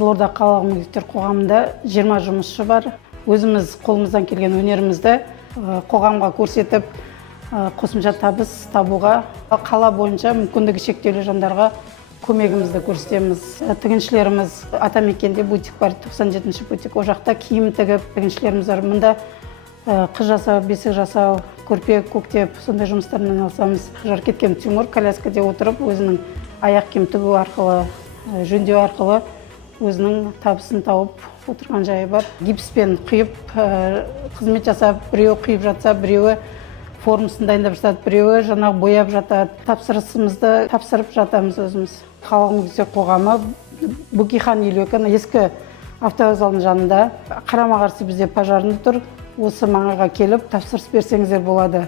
Қызылорда қалалық мүгедектер қоғамында 20 жұмысшы бар. Өзіміз қолымыздан келген өнерімізді қоғамға көрсетіп, қосымша табыс табуға, қала бойынша мүмкіндігі шектеулі жандарға көмегімізді көрсетеміз. Тігіншілеріміз Атамекенде бутик бар, 97-ші бутик. О жақта киім тігіп, тігіншілеріміз бар. Мұнда қыз жасау, бесік жасау, көрпе көктеп, сондай жұмыстармен айналысамыз. Жаркеткен Тимур коляскада отырып, өзінің аяқ киім тігу арқылы, жөндеу арқылы өзінің табысын тауып отырған жайы бар. Гипспен құйып, қызмет жасап, біреуі құйып жатса, біреуі формасын дайындап жатады, біреуі жаңағы бояп жатады. Тапсырысымызды тапсырып жатамыз өзіміз. Қалалық мүгедектер қоғамы Бөкейхан елу екі ескі автовокзалының жанында. Қарама-қарсы бізде пожарный тұр. Осы маңайға келіп тапсырыс берсеңіздер болады.